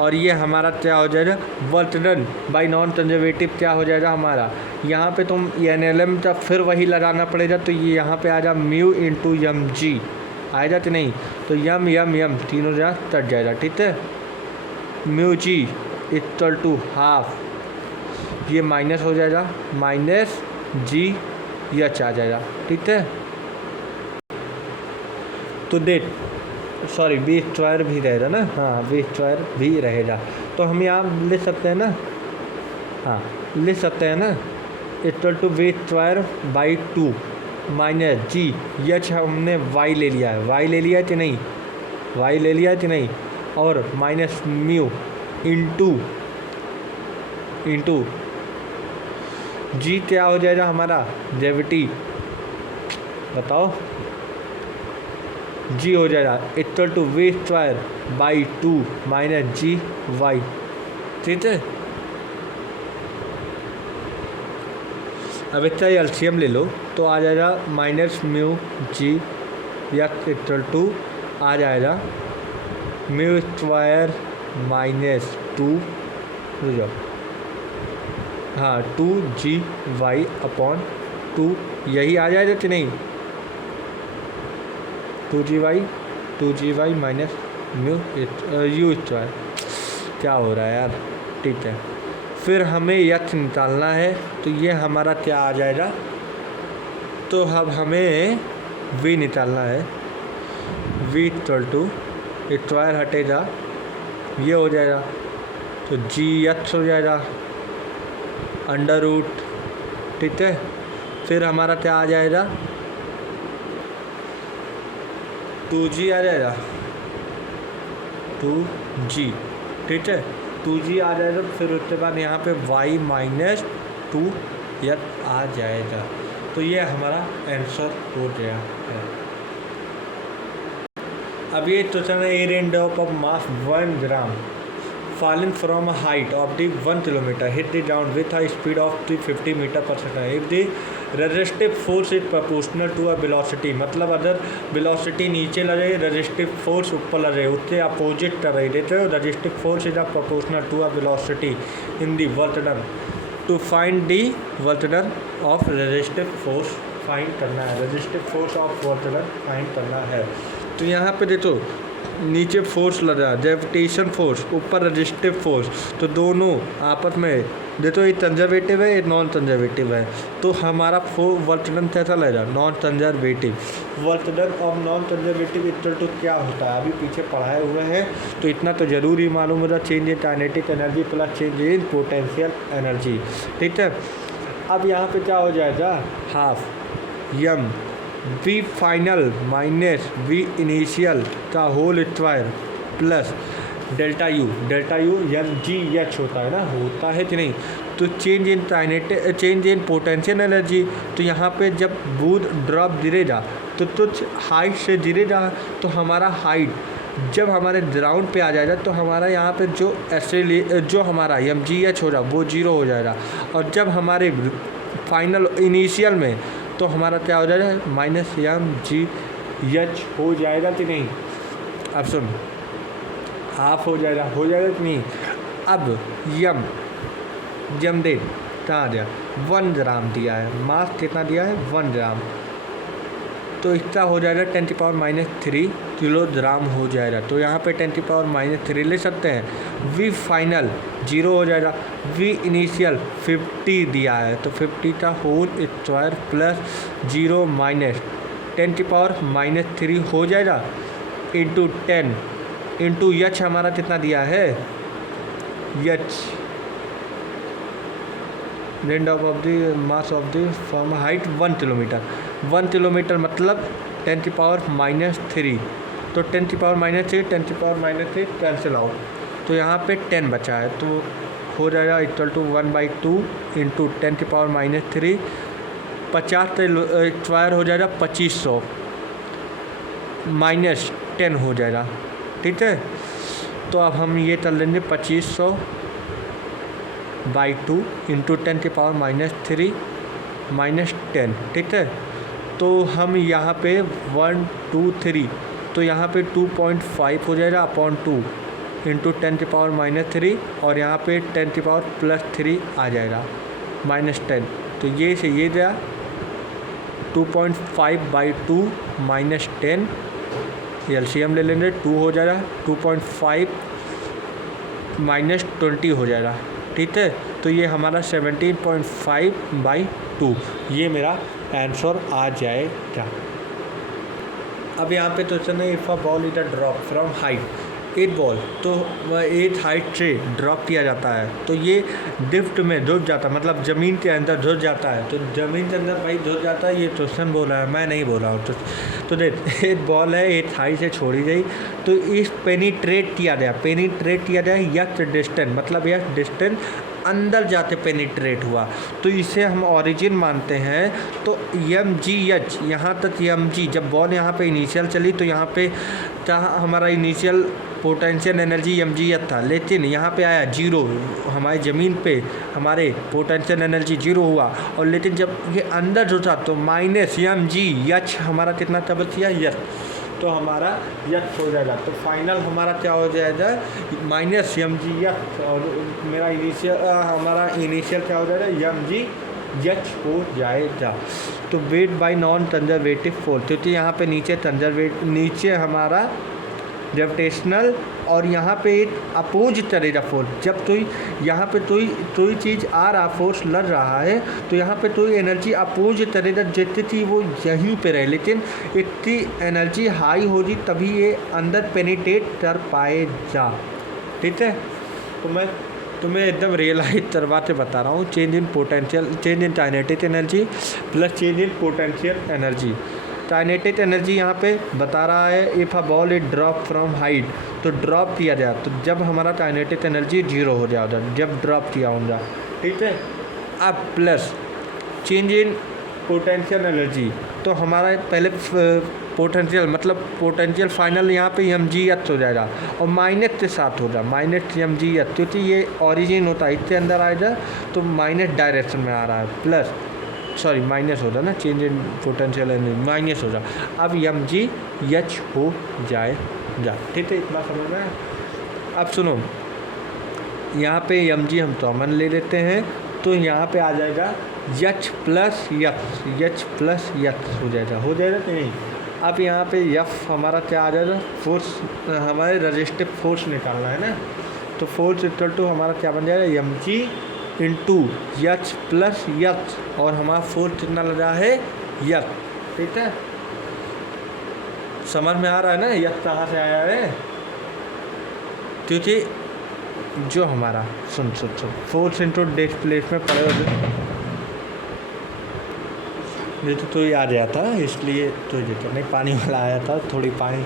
और ये हमारा क्या हो जाएगा work done by non conservative क्या हो जाएगा हमारा, यहाँ पे तुम NLM का फिर वही लगाना पड़ेगा, तो ये यहाँ पे आ जा म्यू इंटू mg आएगा कि नहीं, तो m तीनों जगह कट जाएगा। ठीक है, mu G equal to half, ये माइनस हो जाएगा, माइनस जी एच आ जाएगा। ठीक है, तो देख सॉरी v² भी रहेगा ना, हाँ v² भी रहेगा, तो हम यहाँ लिख सकते हैं ना, हाँ लिख सकते हैं ना equal to v²/2 minus G H, हमने y ले लिया है, y ले लिया है कि नहीं, y ले लिया है कि नहीं, और माइनस म्यू इंटू जी क्या हो जाएगा हमारा ग्रेविटी, बताओ, जी हो जाएगा equal to v²/2 minus G Y. ठीक है, अब इसका एलसीएम ले लो तो आ जाएगा minus mu G H equal to आ जाएगा म्यू² माइनस 2 हो जाओ हाँ 2GY/2 यही आ जाएगा कि नहीं, 2GY minus mu you square. क्या हो रहा है यार, ठीक है। फिर हमें यच निकालना है, तो ये हमारा क्या आ जाएगा, तो अब हमें v निकालना है। v इक्वल टू स्क्वायर हटेगा, ये हो जाएगा, तो GH हो जाएगा अंडर रूट, ठीक है। फिर हमारा क्या आ जाएगा, 2G आ जाएगा, 2G, ठीक है, 2G आ जाएगा। फिर उसके बाद यहाँ पे y माइनस 2 आ जाएगा। तो ये हमारा आंसर हो गया है। अब ये क्वेश्चन है, air and drop of mass 1 gram falling from a height of the 1 kilometer hit the ground with a speed of 50 meter per second if the resistive force is proportional to a velocity। मतलब अगर velocity नीचे लगे, resistive force ऊपर लगे, उससे opposite कर रही देते हो। resistive force is proportional to a velocity in the work done। to find the work done of resistive force find करना है, resistive force of work done find करना है। तो यहाँ पे देखो नीचे फोर्स लगा, ग्रेविटेशन फोर्स, ऊपर रेजिस्टिव फोर्स, तो दोनों आपस में देखो ये कंजर्वेटिव है, ये नॉन कंजर्वेटिव है। तो हमारा वर्क डन कैसा लगेगा, नॉन कंजर्वेटिव। वर्क डन और नॉन कंजर्वेटिव इक्वल टू क्या होता है, अभी पीछे पढ़ाए हुए हैं, तो इतना तो जरूर ही मालूम होगा, change in kinetic energy plus change in potential energy, ठीक है। अब यहाँ पे क्या हो जाएगा, half M v final minus v initial का whole square plus delta U M G H होता है ना, होता है कि नहीं। तो change in kinetic, change in potential energy, तो यहाँ पे जब बूंद ड्रॉप गिरेगा तो कुछ हाइट से गिरेगा, तो हमारा हाइट जब हमारे ग्राउंड पे आ जाएगा तो हमारा यहाँ पे जो हमारा एम जी एच होगा वो 0 हो जाएगा। और जब हमारे फाइनल इनिशियल में तो हमारा क्या हो जाएगा, माइनस एम जी एच हो जाएगा कि नहीं। अब सुन, हाफ हो जाएगा कि नहीं। अब यम दे कहाँ दिया, 1 ग्राम दिया है, मास कितना दिया है 1 ग्राम, तो इसका हो जाएगा 10⁻³ किलोग्राम हो जाएगा। तो यहाँ पे 10⁻³ ले सकते हैं। v फाइनल 0 हो जाएगा, v इनिशियल 50 दिया है, तो 50 का होल स्क्वायर प्लस 0 माइनस 10⁻³ हो जाएगा इंटू 10 इंटू यच हमारा कितना दिया है, H range of the mass of the from height 1 kilometre. 1 kilometre मतलब 10⁻³ तो 10⁻³ 10⁻³ कैंसिल आउट, तो यहाँ पे 10 बचा है, तो हो जाएगा इक्वल टू 1/2 इंटू 10⁻³ 50 स्क्वायर हो जाएगा 2500 माइनस 10 हो जाएगा, ठीक है। तो अब हम ये कर लेंगे 2500/2 इंटू 10⁻³ माइनस 10, ठीक है। तो हम यहाँ पे 1 2 3, तो यहाँ पे 2.5 हो जाएगा अपॉन 2 इंटू 10⁻³ और यहाँ पे 10⁻+3 आ जाएगा माइनस 10, तो ये से ये गया 2.5/2 माइनस 10, एलसीएम ले लेंगे 2 हो जाएगा, 2.5 माइनस 20 हो जाएगा, ठीक है। तो ये हमारा 17.5/2 ये मेरा आंसर आ जाएगा। अब यहाँ पे क्वेश्चन है, if a ball is a drop from height 8 ball, तो 8 हाइट से ड्रॉप किया जाता है, तो ये ड्रिफ्ट में धुस जाता है, मतलब ज़मीन के अंदर धुस जाता है। तो ज़मीन के अंदर भाई धुस जाता है, ये क्वेश्चन बोल रहा है, मैं नहीं बोल रहा हूँ। तो देख 8 बॉल है, 8 हाइट से छोड़ी गई, तो इस पेनिट्रेट किया गया यह डिस्टेंस, मतलब यह डिस्टेंस अंदर जाके पेनिट्रेट हुआ, तो इसे हम ओरिजिन मानते हैं। तो एम जी एच यहाँ तक एम जी, जब बॉल यहाँ पे इनिशियल चली तो यहाँ पे हमारा initial potential energy M G H था, लेकिन यहाँ पे आया 0, हमारी ज़मीन पे हमारे पोटेंशियल एनर्जी 0 हुआ, और लेकिन जब ये अंदर जो था तो माइनस एम जी एच हमारा कितना था बचिया, यस। तो तो हमारा यथ हो जाएगा। तो फाइनल हमारा क्या हो जाएगा, माइनस एम जी यथ, और मेरा हमारा इनिशियल क्या हो जाएगा, एम जी यच हो जाएगा। तो weight by non conservative force, क्योंकि यहाँ पे नीचे हमारा ग्रेविटेशनल और यहाँ पे एक अपोज करेगा फोर्स। जब तो यहाँ पे कोई चीज़ आ रहा, फोर्स लड़ रहा है, तो यहाँ पे कोई एनर्जी अपोज करेगा जितनी थी वो यहीं पे रहे, लेकिन इतनी एनर्जी हाई होगी तभी ये अंदर पेनिट्रेट कर पाएगा। ठीक है, तो मैं तुम्हें एकदम रियलाइज करवा के बता रहा हूँ। Change in potential, change in kinetic energy plus change in potential energy. Kinetic energy यहाँ पे बता रहा है if a ball is drop from height, तो ड्रॉप किया जाए तो जब हमारा काइनेटिक एनर्जी 0 हो जाएगा जब ड्रॉप किया होगा। ठीक है, अब plus change in potential energy, तो हमारा पहले पोटेंशियल मतलब पोटेंशियल फाइनल यहाँ पे एम जी एच हो जाएगा और माइनस के साथ होगा, माइनस एम जी एच, क्योंकि ये ओरिजिन होता है इसके अंदर आएगा तो माइनस डायरेक्शन में आ रहा है, प्लस सॉरी माइनस होगा ना, change in potential energy minus होगा। अब एम जी एच हो जाएगा। ठीक है, इतना समझ में। अब सुनो, यहाँ पे एम जी हम कॉमन ले लेते हैं तो यहाँ पे आ जाएगा एच प्लस यच हो जाएगा कि नहीं। अब यहाँ पे एफ हमारा क्या आ जाएगा, फोर्स, हमारे रेजिस्टिव फोर्स निकालना है ना, तो फोर्स इक्वल टू हमारा क्या बन जाएगा, एम जी इंटू यच प्लस यच, और हमारा फोर्स कितना लगा है, यच। ठीक है, समझ में आ रहा है ना यच कहाँ से आया है, क्योंकि जो हमारा सुन फोर्स इंटू डिस्प्लेसमेंट पड़े होते ये तो ही आ गया था, इसलिए तो ये नहीं पानी वाला आया था, थोड़ी पानी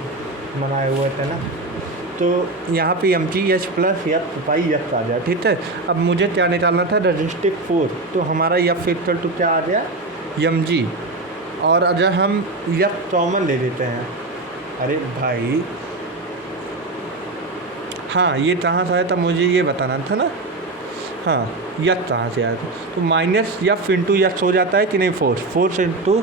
बनाए हुए थे ना, तो यहाँ पे M G H plus F by F आ गया। ठीक है, अब मुझे क्या निकालना था, रेजिस्टिव फोर्स, तो हमारा यफ इक्वल टू क्या आ गया, एम जी, और अगर हम यफ कॉमन ले लेते हैं, अरे भाई हाँ ये कहाँ से आया था मुझे ये बताना था ना, हाँ यथ कहाँ से आया था, तो माइनस यफ इंटू यथ हो जाता है कि नहीं, फोर्स इंटू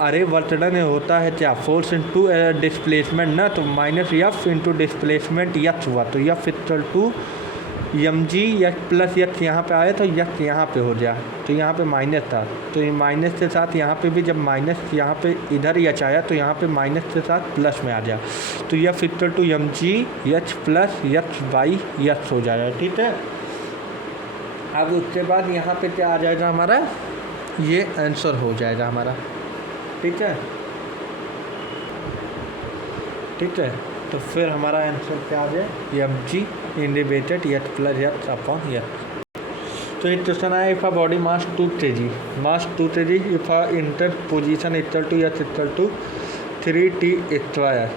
अरे वर्क डन होता है क्या, फोर्स इंटू डिस्प्लेसमेंट ना, तो माइनस यफ इंटू डिस्प्लेसमेंट यथ हुआ, तो F equal to M G यथ प्लस यथ यहाँ पे आया तो यथ यहाँ पे हो गया, तो यहाँ पे माइनस था, तो ये माइनस के साथ यहाँ पे भी जब माइनस यहाँ पे इधर यच आया तो यहाँ पे माइनस के साथ प्लस में आ गया, तो F equal to M G H plus यथ बाई यथ हो जाएगा। ठीक है, अब उसके बाद यहाँ पे क्या आ जाएगा हमारा, ये आंसर हो जाएगा हमारा। ठीक है, तो फिर हमारा आंसर क्या आ जाए, एम जी इंडिवेटेड यथ प्लस यथ अपॉन यथ। तो एक क्वेश्चन आया, if a body mass 2 kg if a inter position equal to यथ equal to 3t²,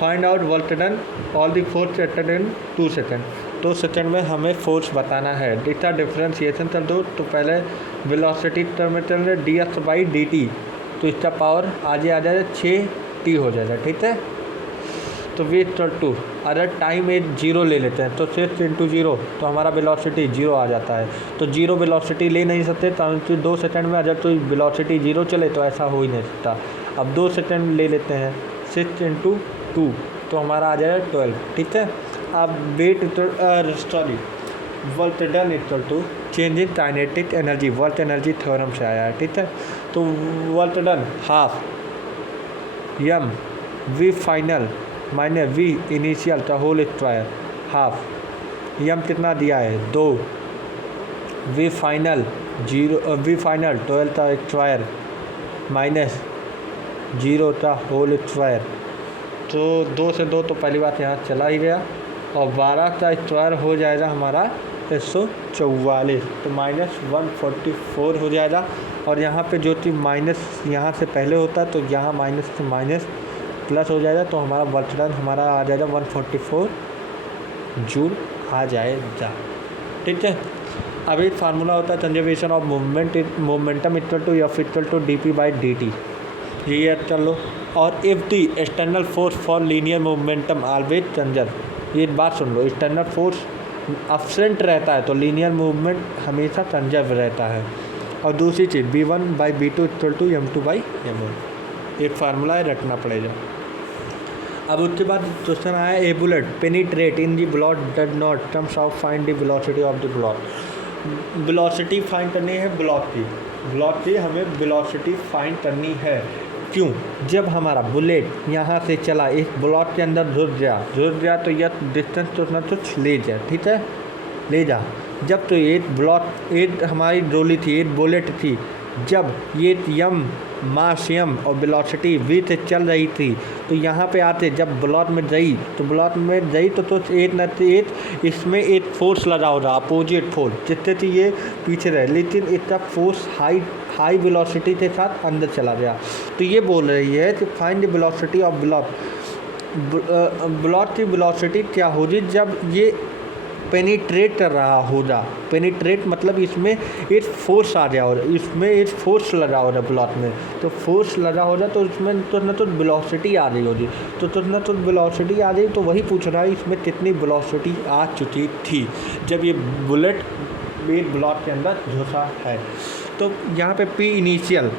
find out work done all the force acted in 2 second. 2 second में हमें फोर्स बताना है। डेटा डिफ्रेंशिएशन कर दो, तो पहले वेलोसिटी टर्म में चल रहे D x by D T, तो इसका पावर आगे आ जाएगा 6t हो जाएगा। ठीक है, तो वी इक्वल टू अगर टाइम एज 0 ले लेते हैं तो 6 इंटू 0, तो हमारा वेलोसिटी 0 आ जाता है। तो 0 वेलोसिटी ले नहीं सकते, तो 2 सेकंड में अगर तो वेलोसिटी 0 चले तो ऐसा हो ही नहीं सकता। अब 2 सेकंड ले लेते हैं, 6 इंटू 2, तो हमारा आ जाएगा 12। ठीक है, अब wait work done equal to change in kinetic energy, work energy theorem से आया है। ठीक है, तो work done half M V final minus V initial का होल स्क्वायर हाफ एम कितना दिया है 2, वी फाइनल 0, वी फाइनल 12 का स्क्वायर माइनस 0 का होल स्क्वायर, तो 2 से 2 तो पहली बात यहाँ चला ही गया, और 12 का स्क्वायर हो जाएगा हमारा 144, तो माइनस 144 हो जाएगा। और यहाँ पे जो कि माइनस यहाँ से पहले होता है तो यहाँ माइनस से माइनस प्लस हो जाएगा, तो हमारा वर्क डन हमारा आ जाएगा 144 जूल आ जाएगा। ठीक है, अब एक फार्मूला होता है conservation of momentum equal to F equal to D P by D T, ये याद कर लो। और if the external force for linear momentum always conserve, ये बात सुन लो, एक्सटर्नल फोर्स अब्सेंट रहता है तो लीनियर मूवमेंट हमेशा कंजर्व रहता है। और दूसरी चीज़ B1 by B2 equal to M2 by M1, एक फार्मूला है, रखना पड़ेगा। अब उसके बाद क्वेश्चन आया a bullet penetrate in the block does not terms of find the velocity of the block. Velocity find करनी है ब्लॉट की हमें वेलोसिटी फाइंड करनी है। क्यों? जब हमारा बुलेट यहाँ से चला इस ब्लॉक के अंदर घुस गया तो यह डिस्टेंस तो ना कुछ ले जा, ठीक है, ले जा। जब तो एक हमारी गोली थी, एक बुलेट थी, जब ये यम मास यम और वेलोसिटी वी से चल रही थी तो यहाँ पे आते जब ब्लॉक में गई तो एक न एक इसमें एक फोर्स लगा हो रहा, अपोजिट फोर्स, जिससे कि ये पीछे रहे, लेकिन इसका फोर्स हाई वेलोसिटी के साथ अंदर चला गया। तो ये बोल रही है कि find the velocity of block की वेलोसिटी क्या होगी जब ये पेनिट्रेट कर रहा होगा। पेनिट्रेट मतलब इसमें एक फोर्स आ गया हो, इसमें एक फोर्स लगा हो रहा ब्लॉक में, तो फोर्स लगा हो रहा तो इसमें तो न तो वेलोसिटी आ रही होगी, तो न तो वेलोसिटी आ रही, तो वही पूछ रहा है इसमें कितनी वेलोसिटी आ चुकी थी जब ये बुलेट एक ब्लॉक के अंदर घुसा है। तो यहाँ पे P initial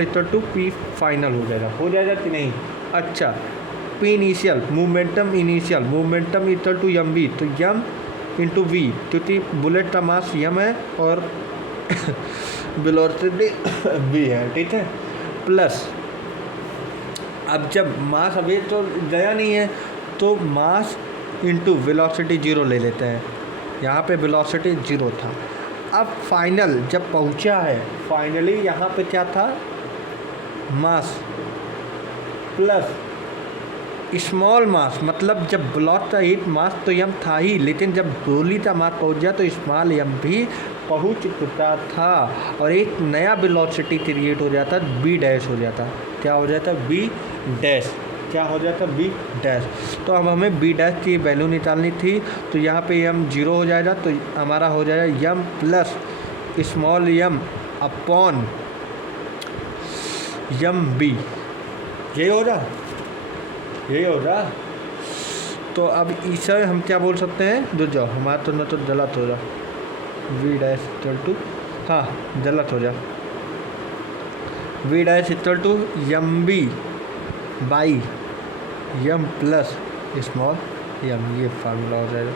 equal to P final हो जाएगा कि नहीं? अच्छा, P initial momentum equal to M V, तो एम इंटू वी, क्योंकि बुलेट का मास एम है और वेलोसिटी वी है, ठीक है, प्लस अब जब मास अभी तो गया नहीं है तो मास इंटू वेलोसिटी 0 ले लेते हैं, यहाँ पे वेलोसिटी 0 था। अब फाइनल जब पहुँचा है, फाइनली यहाँ पे क्या था, मास प्लस स्मॉल मास, मतलब जब ब्लॉक का एक मास तो यम था ही, लेकिन जब गोली का मास पहुँच गया तो स्मॉल यम भी पहुँच चुका था और एक नया वेलोसिटी क्रिएट हो जाता, बी डैश हो जाता। क्या हो जाता? B dash. क्या हो जाता? B dash. तो अब हमें बी डैश की वैल्यू निकालनी थी, तो यहाँ पे यम 0 हो जाएगा, तो हमारा हो जाएगा यम प्लस स्मॉल यम अपॉन यम बी, यही होगा। तो अब इसे हम क्या बोल सकते हैं, जो जाओ हमारा तो न तो गलत हो जा, वी डैश इक्वल टू, हाँ गलत हो जा, V dash equal to M B by M plus small M, ये फार्मूला हो जाएगा।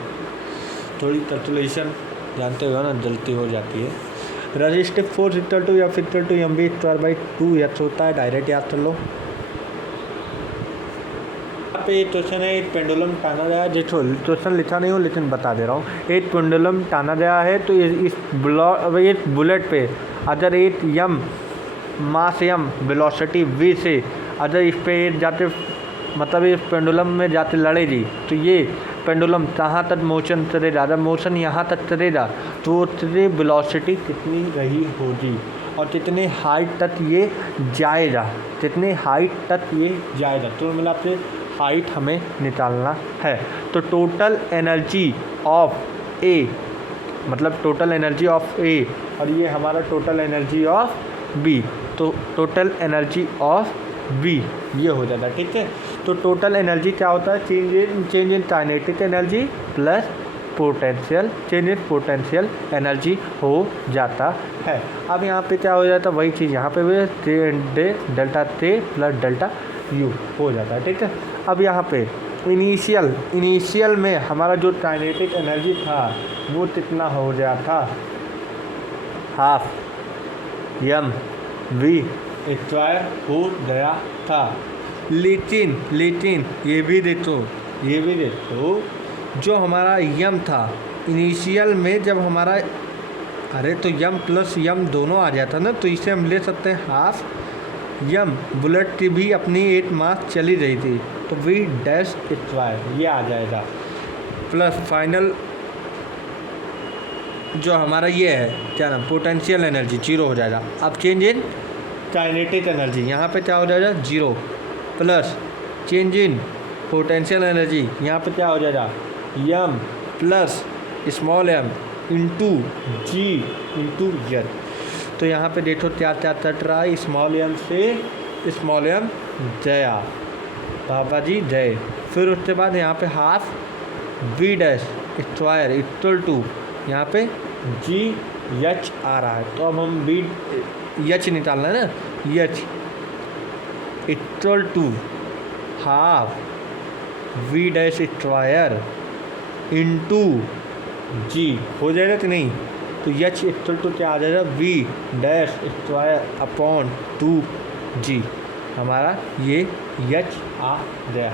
थोड़ी कैलकुलेशन जानते हो ना, गलती हो जाती है। Resistive force equal to F equal to M B square by 2h होता है, डायरेक्ट याद कर लो। पे क्वेश्चन है, एक पेंडुलम टाना गया है, जो क्वेश्चन लिखा नहीं हो लेकिन बता दे रहा हूँ। एक पेंडुलम टाना गया है तो इस बुलेट पे अगर एक यम मास यम वेलोसिटी वी से अगर इस पे जाते, मतलब इस पेंडुलम में जाते लड़ेगी, तो ये पेंडुलम कहाँ तक मोशन चलेगा, जब मोशन यहाँ तक चलेगा तो उसकी वेलोसिटी कितनी रही होगी और कितने हाइट तक ये जाएगा, तो मतलब आपसे हाइट हमें निकालना है। तो टोटल एनर्जी ऑफ ए, मतलब टोटल एनर्जी ऑफ ए, और ये हमारा टोटल एनर्जी ऑफ बी, तो टोटल एनर्जी ऑफ बी ये हो जाता है, ठीक है। तो टोटल एनर्जी क्या होता है, change in kinetic energy plus potential, change in potential energy हो जाता है। अब यहाँ पे क्या हो जाता है, वही चीज़ यहाँ पे भी डेल्टा टे प्लस डेल्टा यू हो जाता है, ठीक है। अब यहाँ पे इनिशियल में हमारा जो काइनेटिक एनर्जी था वो कितना हो गया था, हाफ एम वी स्क्वायर हो गया था। लेकिन ये भी देखो जो हमारा यम था इनिशियल में, जब हमारा अरे तो यम प्लस यम दोनों आ जाता ना, तो इसे हम ले सकते हैं हाफ यम, बुलेट की भी अपनी एक मास चली रही थी तो वी डैश स्क्वायर ये आ जाएगा, प्लस फाइनल जो हमारा ये है क्या नाम, पोटेंशियल एनर्जी 0 हो जाएगा। अब चेंज इन काइनेटिक एनर्जी यहाँ पे क्या हो जाएगा 0, plus change in potential energy यहाँ पे क्या हो जाएगा M plus small M into G into H. तो यहाँ पे देखो क्या क्या चट रहा है, स्मॉल एम से स्मॉल एम जया, बाबा जी जय। फिर उसके बाद यहाँ पे half V dash square equal to यहाँ पे जी एच आ रहा है, तो अब हम वी एच निकालना है ना, H equal to half V dash square into G हो जाएगा कि नहीं। तो एच इक्वल टू क्या आ जाएगा, we dash square upon 2g। हमारा ये एच आ गया।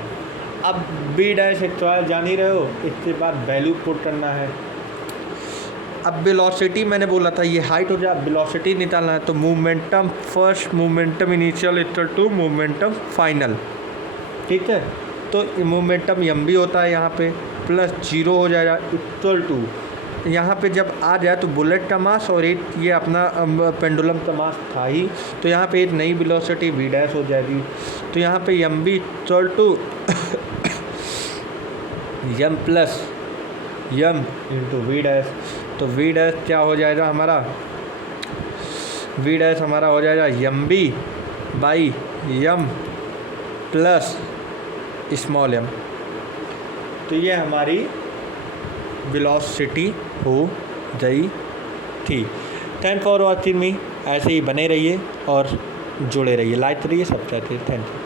अब बी डैश स्क्वायर जान ही रहे हो, इसके बाद वैल्यू पुट करना है। अब वेलोसिटी मैंने बोला था ये हाइट हो जाए, वेलोसिटी निकालना है। तो momentum first, momentum initial equal to momentum final, ठीक है। तो मोमेंटम एम भी होता है यहाँ पे, प्लस 0 हो जाएगा इक्वल टू, यहाँ पे जब आ जाए तो बुलेट का मास और एक ये अपना पेंडुलम का मास था ही, तो यहाँ पे एक नई वेलोसिटी वी डैश हो जाएगी। तो यहाँ पे M B equal to M plus M into V dash. तो वी डैश क्या हो जाएगा हमारा, वी डैश हमारा हो जाएगा M B by M plus small M. तो ये हमारी वेलोसिटी हो गई थी। Thank for watching me. ऐसे ही बने रहिए और जुड़े रहिए, लाइक करिए, सब्सक्राइब करिए। Thank you.